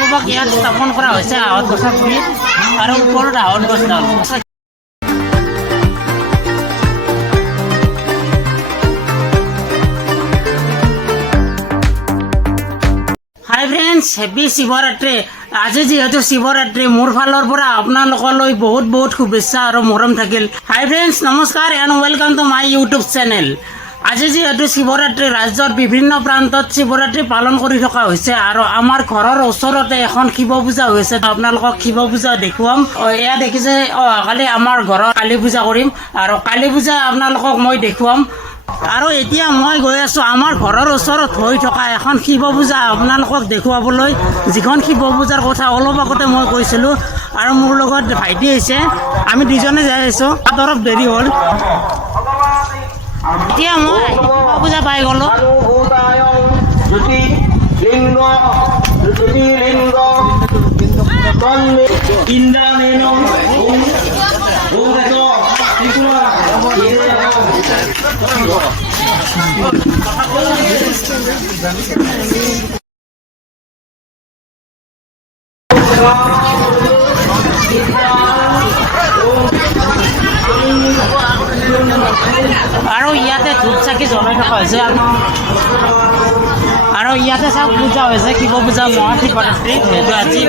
বাবাক ইয়াত স্থাপন কৰা হৈছে আঁহত গছৰ গুৰিত আৰু ওপৰত আঁহত গছডাল। Hi friends, happy Shivaratri. আজি যিহেতু শিৱৰাত্ৰি, মোৰ ফালৰ পৰা আপোনালোকলৈ বহুত বহুত শুভেচ্ছা আৰু মৰম থাকিল। হাই ফ্ৰেণ্ডছ, নমস্কাৰ and welcome to my YouTube channel. আজি যিহেতু শিৱৰাত্ৰি, ৰাজ্যৰ বিভিন্ন প্ৰান্তত শিৱৰাত্ৰি পালন কৰি থকা হৈছে আৰু আমাৰ ঘৰৰ ওচৰতে এখন শিৱ পূজা হৈছে। আপোনালোকক শিৱ পূজা দেখুৱাম। এয়া দেখিছে, কালি আমাৰ ঘৰত কালী পূজা কৰিম আৰু কালী পূজা আপোনালোকক মই দেখুৱাম। আৰু এতিয়া মই গৈ আছোঁ আমাৰ ঘৰৰ ওচৰত হৈ থকা এখন শিৱ পূজা আপোনালোকক দেখুৱাবলৈ, যিখন শিৱ পূজাৰ কথা অলপ আগতে মই কৈছিলোঁ। আৰু মোৰ লগত ভাইটি আহিছে, আমি দুজনে যাই আছোঁ। অলপ দেৰি হ'ল, এতিয়া মই শিৱ পূজা পাই গ'লোঁ। আৰু ইয়াতে ধূপ চাকি জ্বলাই থকা হৈছে আৰু ইয়াতে চাওক পূজা হৈছে, শিৱ পূজা মহাশিৱৰাত্ৰি। যিহেতু আজি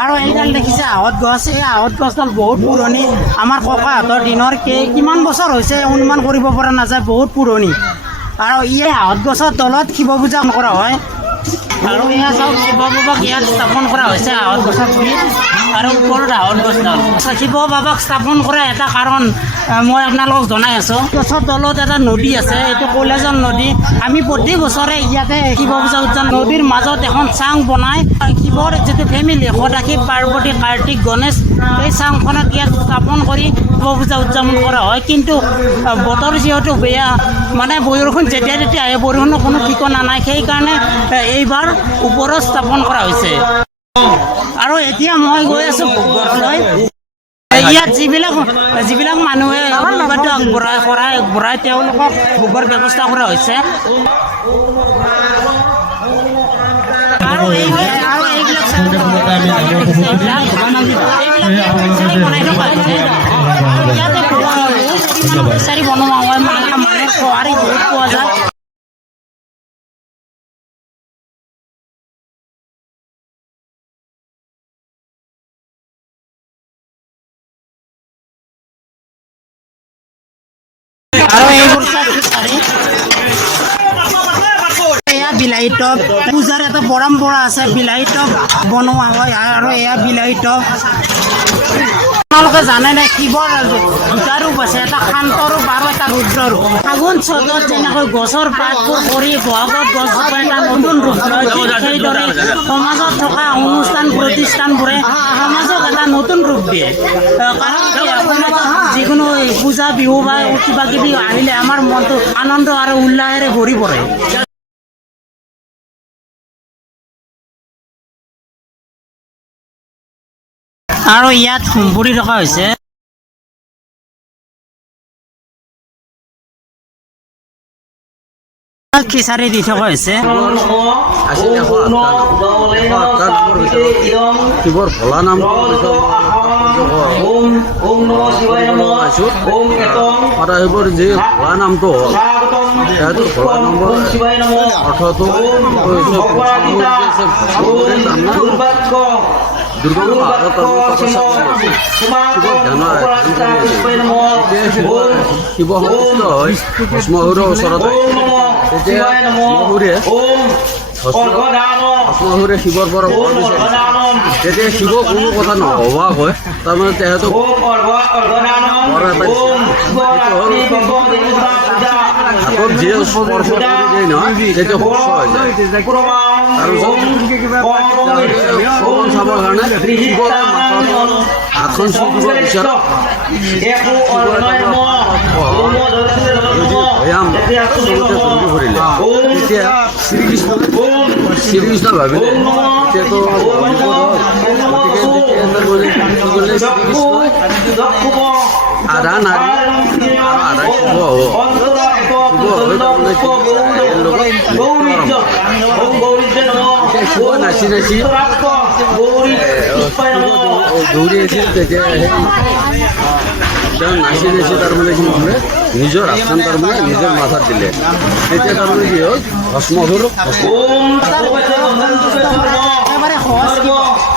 আৰু এইডাল দেখিছে আঁহত গছ। এই আঁহত গছডাল বহুত পুৰণি, আমাৰ ককাহঁতৰ দিনৰ কিমান বছৰ হৈছে অনুমান কৰিব পৰা নাযায়, বহুত পুৰণি। আৰু এই আঁহত গছৰ তলত শিৱ পূজা কৰা হয়। আৰু এয়া চাওক, শিৱ বাবাক ইয়াত স্থাপন কৰা হৈছে আঁহত গছৰ গুৰিত আৰু ওপৰত আঁহত গছডাল। শিৱ বাবাক স্থাপন কৰা এটা কাৰণ মই আপোনালোকক জনাই আছোঁ। গছৰ তলত এটা নদী আছে, এইটো কৈলাশৰ নদী। আমি প্ৰতি বছৰে ইয়াতে শিৱ পূজা উদযাপন, নদীৰ মাজত এখন চাং বনাই শিৱৰ যিটো ফেমিলি সদাশিৱ, পাৰ্বতী, কাৰ্তিক, গণেশ, এই চাংখনত ইয়াত স্থাপন কৰি শিৱ পূজা উদযাপন কৰা হয়। কিন্তু বতৰ যিহেতু বেয়া, মানে বৰষুণ যেতিয়া তেতিয়া আহে, বৰষুণৰ কোনো ঠিকনা নাই, সেইকাৰণে এইবাৰ ওপৰত স্থাপন কৰা হৈছে। আৰু এতিয়া মই গৈ আছোঁ ভোগঘৰলৈ। ইয়াত যিবিলাক মানুহে আগবঢ়াই তেওঁলোকক ভোগৰ ব্যৱস্থা কৰা হৈছে। আৰু এইবিলাক বনাই থকা হৈছে। ইয়াতে বিচাৰি বনোৱা হয়, মানে সঁহাৰি বহুত পোৱা যায়। আৰু এইবোৰ এয়া বিলাহী টপ, পূজাৰ এটা পৰম্পৰা আছে, বিলাহী টপ বনোৱা হয়। আৰু এয়া বিলাহী টপ। আপোনালোকে জানেনে শিৱৰ দুটা ৰূপ আছে, এটা শান্ত ৰূপ আৰু এটা ৰুদ্ৰ ৰূপ। ফাগুন চ'তত যেনেকৈ গছৰ পাতবোৰ পৰি বহাগত গছজোপা এটা নতুন ৰূপ লয়, সেইদৰে সমাজত থকা অনুষ্ঠান প্ৰতিষ্ঠানবোৰে সমাজক এটা নতুন ৰূপ দিয়ে। কাৰণ সমাজত যিকোনো পূজা বিহু বা কিবা কিবি আহিলে আমাৰ মনটো আনন্দ আৰু উল্লাহেৰে ভৰি পৰে। আৰু ইয়াত হোমপুৰি ৰখা হৈছে। খিচাৰি দি থকা হৈছে। শিৱৰ ভোলা নাম শিৱৰ যি ভোলা নামটো হ'ল, সিহঁতৰ ভোলা নম্বৰ অৰ্থটো শিৱ সন্তুষ্ট হয় ভস্মাসুৰৰ ওচৰতে। তেতিয়া ভস্মাসুৰে শিৱৰ পৰা বৰ বিচাৰিছে। তেতিয়া শিৱ কোনো কথা নহবা হয়, তাৰমানে তেহেঁতক হাতত যিয়ে স্পৰ্শ কৰি দিয়ে নহয় তেতিয়া সুস্থ হৈ যায় তাৰপিছত চাবৰ কাৰণে শিৱৰ মাথাত হাতখন চুই দিব বিচাৰক ভৈয়াম চবতে ধৰিলে তেতিয়া শ্ৰীকৃষ্ণ ভাবিলে তেতিয়াতো আধা নাৰী আৰু আধা শিৱ হ'ব শিৱ নাচি নাচি দৌৰি আছিল তেতিয়া তেওঁ নাচি নাচি তাৰমানে কি হ'লে নিজৰ আস্থান তাৰমানে নিজৰ মাথাত দিলে তেতিয়া তাৰমানে কি হ'ল ভস্ম হ'ল একেবাৰে সহজ